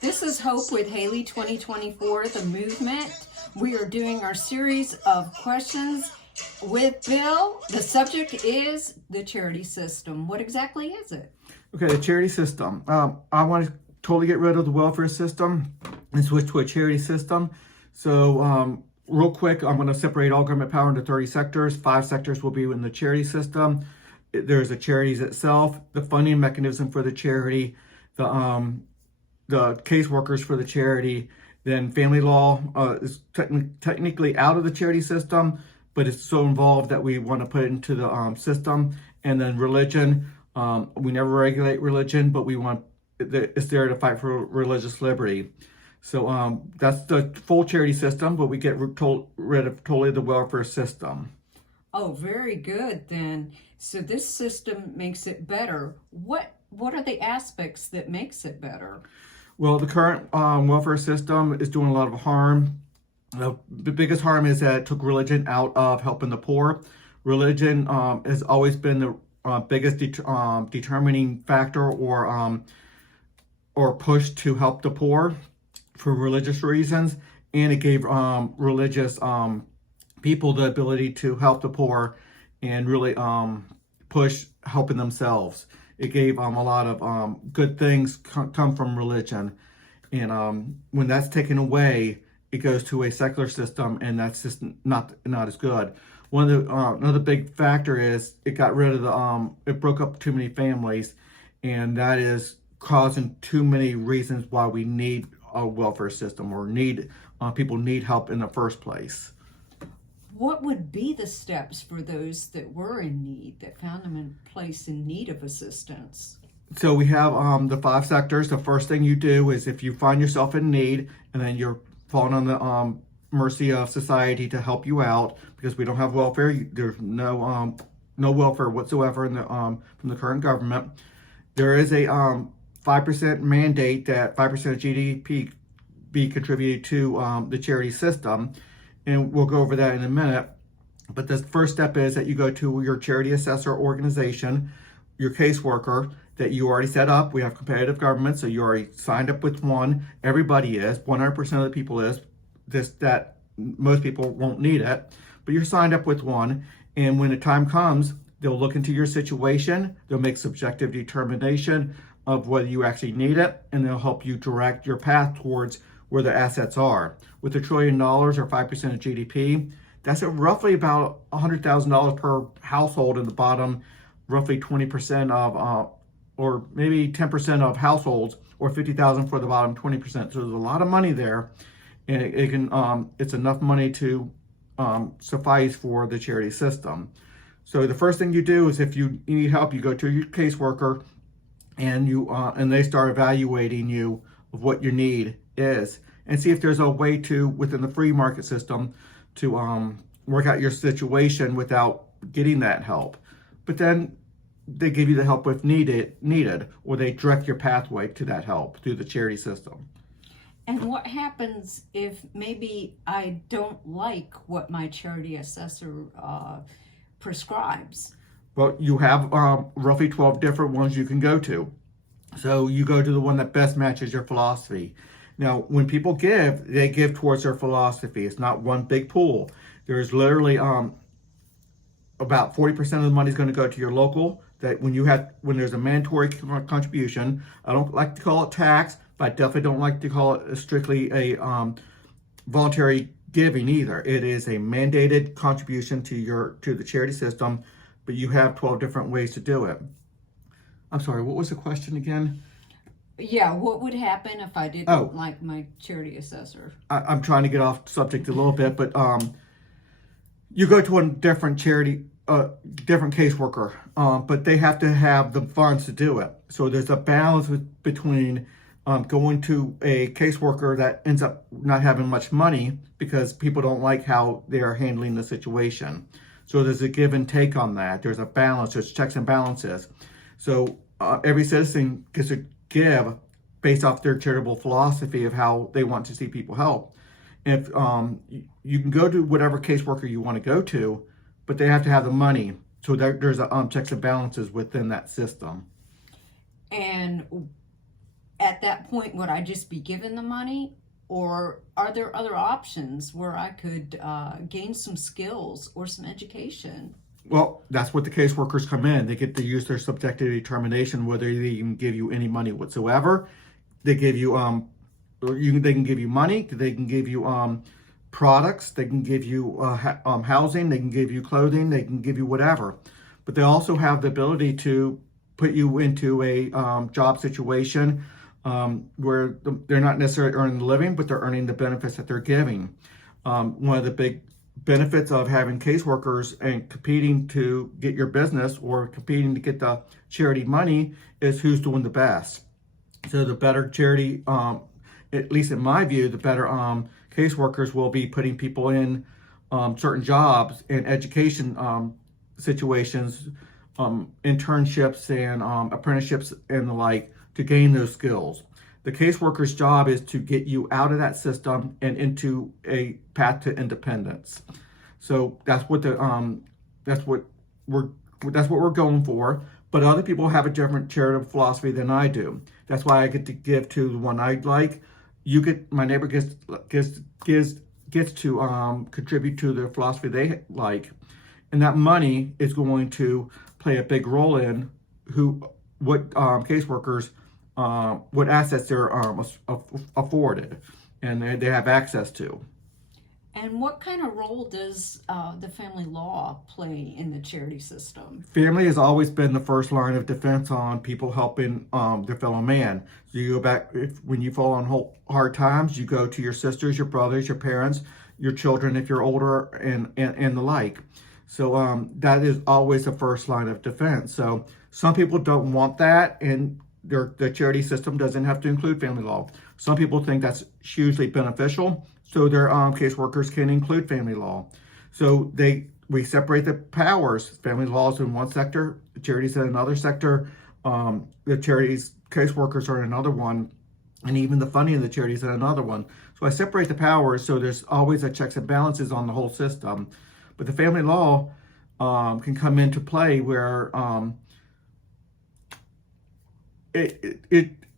This is Hope with Haley 2024, the movement. We are doing our series of questions with Bill. The subject is the charity system. What exactly is it? Okay, the charity system. I want to totally get rid of the welfare system and switch to a charity system. So real quick, I'm going to separate all government power into 30 sectors. 5 sectors will be in the charity system. There's the charities itself, the funding mechanism for the charity, the caseworkers for the charity, then family law is technically out of the charity system, but it's so involved that we want to put it into the system. And then religion, we never regulate religion, but it's there to fight for religious liberty. So that's the full charity system, but we get rid of totally the welfare system. Oh, very good then. So this system makes it better. What are the aspects that makes it better? Well, the current welfare system is doing a lot of harm. The biggest harm is that it took religion out of helping the poor. Religion has always been the biggest determining factor or push to help the poor for religious reasons, and it gave religious people the ability to help the poor and really push helping themselves. It gave a lot of good things come from religion, and when that's taken away, it goes to a secular system, and that's just not as good. One of the another big factor is it got rid of it broke up too many families, and that is causing too many reasons why we need a welfare system or people need help in the first place. What would be the steps for those that were in need, that found them in place in need of assistance? So we have the 5 sectors. The first thing you do is if you find yourself in need and then you're falling on the mercy of society to help you out, because we don't have welfare, there's no welfare whatsoever in the from the current government. There is a 5% mandate that 5% of GDP be contributed to the charity system. And we'll go over that in a minute. But the first step is that you go to your charity assessor organization, your caseworker that you already set up. We have competitive government, so you already signed up with one. Everybody is, 100% of the people is. That most people won't need it, but you're signed up with one. And when the time comes, they'll look into your situation. They'll make subjective determination of whether you actually need it, and they'll help you direct your path towards where the assets are. With $1 trillion or 5% of GDP, that's roughly about $100,000 per household in the bottom, roughly 20% of, or maybe 10% of households, or $50,000 for the bottom 20%. So there's a lot of money there, and it's enough money to suffice for the charity system. So the first thing you do is if you need help, you go to your caseworker, and they start evaluating you of what your need is, and see if there's a way to, within the free market system, to work out your situation without getting that help. But then they give you the help if needed, or they direct your pathway to that help through the charity system. And what happens if maybe I don't like what my charity assessor prescribes? Well, you have roughly 12 different ones you can go to. So you go to the one that best matches your philosophy. Now, when people give, they give towards their philosophy. It's not one big pool. There's literally about 40% of the money is going to go to your local. That when there's a mandatory contribution, I don't like to call it tax, but I definitely don't like to call it strictly a voluntary giving either. It is a mandated contribution to the charity system, but you have 12 different ways to do it. I'm sorry, what was the question again? Yeah, what would happen if I didn't like my charity assessor? I'm trying to get off subject a little bit, but you go to a different charity, different caseworker, but they have to have the funds to do it. So there's a balance between going to a caseworker that ends up not having much money because people don't like how they are handling the situation. So there's a give and take on that. There's a balance, there's checks and balances. So every citizen gets to give based off their charitable philosophy of how they want to see people help. If you can go to whatever caseworker you want to go to, but they have to have the money. So there's a checks and balances within that system. And at that point, would I just be given the money? Or are there other options where I could gain some skills or some education? Well, that's what the caseworkers come in. They get to use their subjective determination whether they even give you any money whatsoever. They give you they can give you money. They can give you products. They can give you housing. They can give you clothing. They can give you whatever. But they also have the ability to put you into a job situation where they're not necessarily earning a living, but they're earning the benefits that they're giving. One of the big benefits of having caseworkers and competing to get your business or competing to get the charity money is who's doing the best. So the better charity, at least in my view, the better caseworkers will be putting people in certain jobs and education situations, internships and apprenticeships and the like to gain those skills. The caseworker's job is to get you out of that system and into a path to independence. So that's what we're going for. But other people have a different charitable philosophy than I do. That's why I get to give to the one I like. My neighbor gets to contribute to the philosophy they like, and that money is going to play a big role in what caseworkers. What assets they're afforded and they have access to. And what kind of role does the family law play in the charity system? Family has always been the first line of defense on people helping their fellow man. So you go back, when you fall on hard times, you go to your sisters, your brothers, your parents, your children if you're older, and the like. So that is always the first line of defense. So some people don't want that, and the charity system doesn't have to include family law. Some people think that's hugely beneficial, so their caseworkers can include family law. So we separate the powers. Family law is in one sector, charities in another sector. The charities caseworkers are in another one, and even the funding of the charities in another one. So I separate the powers, so there's always a checks and balances on the whole system. But the family law can come into play where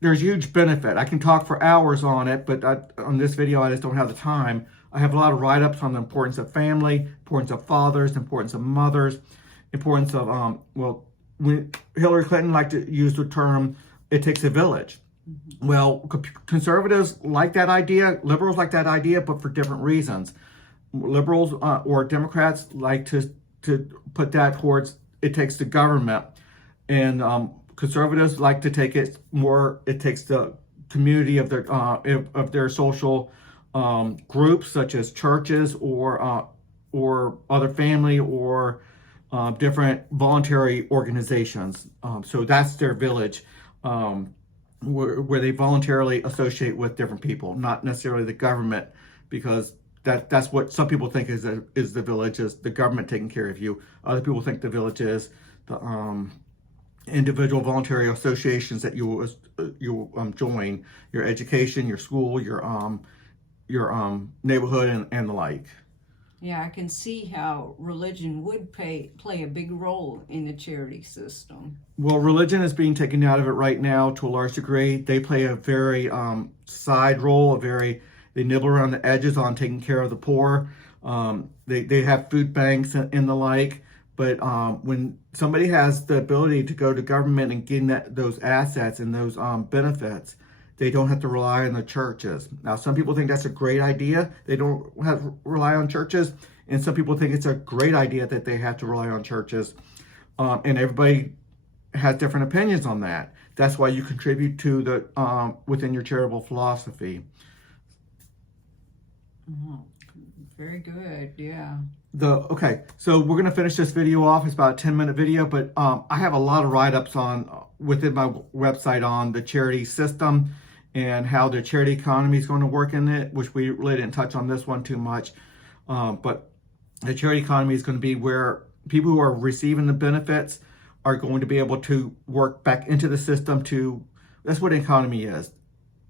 there's huge benefit. I can talk for hours on it, but on this video, I just don't have the time. I have a lot of write-ups on the importance of family, importance of fathers, importance of mothers, importance of, when Hillary Clinton liked to use the term, it takes a village. Mm-hmm. Well, conservatives like that idea, liberals like that idea, but for different reasons. Liberals or Democrats like to put that towards it takes the government, and conservatives like to take it more. It takes the community of their social groups, such as churches or other family or different voluntary organizations. So that's their village, where they voluntarily associate with different people, not necessarily the government, because that's what some people think is the village, is the government taking care of you. Other people think the village is the individual voluntary associations that you join, your education, your school, your neighborhood, and the like. Yeah, I can see how religion would play a big role in the charity system. Well, religion is being taken out of it right now to a large degree. They play a very side role, they nibble around the edges on taking care of the poor. They have food banks and the like. But when somebody has the ability to go to government and get those assets and those benefits, they don't have to rely on the churches. Now, some people think that's a great idea. They don't have to rely on churches. And some people think it's a great idea that they have to rely on churches. And everybody has different opinions on that. That's why you contribute to the within your charitable philosophy. Oh, very good, yeah. Okay, so we're going to finish this video off. It's about a 10-minute video, but I have a lot of write-ups within my website on the charity system and how the charity economy is going to work in it, which we really didn't touch on this one too much. But the charity economy is going to be where people who are receiving the benefits are going to be able to work back into the system that's what an economy is.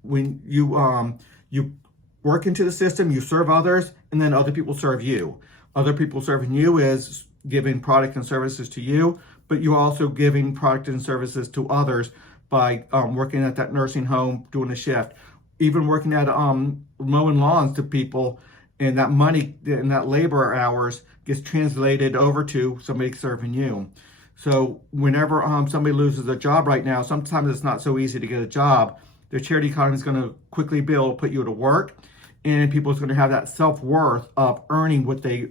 When you work into the system, you serve others, and then other people serve you. Other people serving you is giving product and services to you, but you're also giving product and services to others by working at that nursing home, doing a shift, even working at mowing lawns to people, and that money and that labor hours gets translated over to somebody serving you. So whenever somebody loses a job right now, sometimes it's not so easy to get a job. The charity economy is going to quickly be able to put you to work, and people are going to have that self-worth of earning what they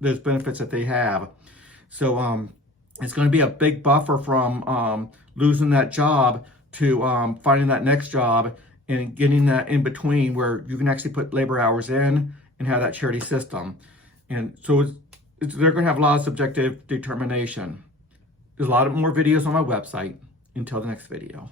those benefits that they have. So it's going to be a big buffer from losing that job to finding that next job and getting that in between where you can actually put labor hours in and have that charity system. And so they're going to have a lot of subjective determination. There's a lot of more videos on my website. Until the next video.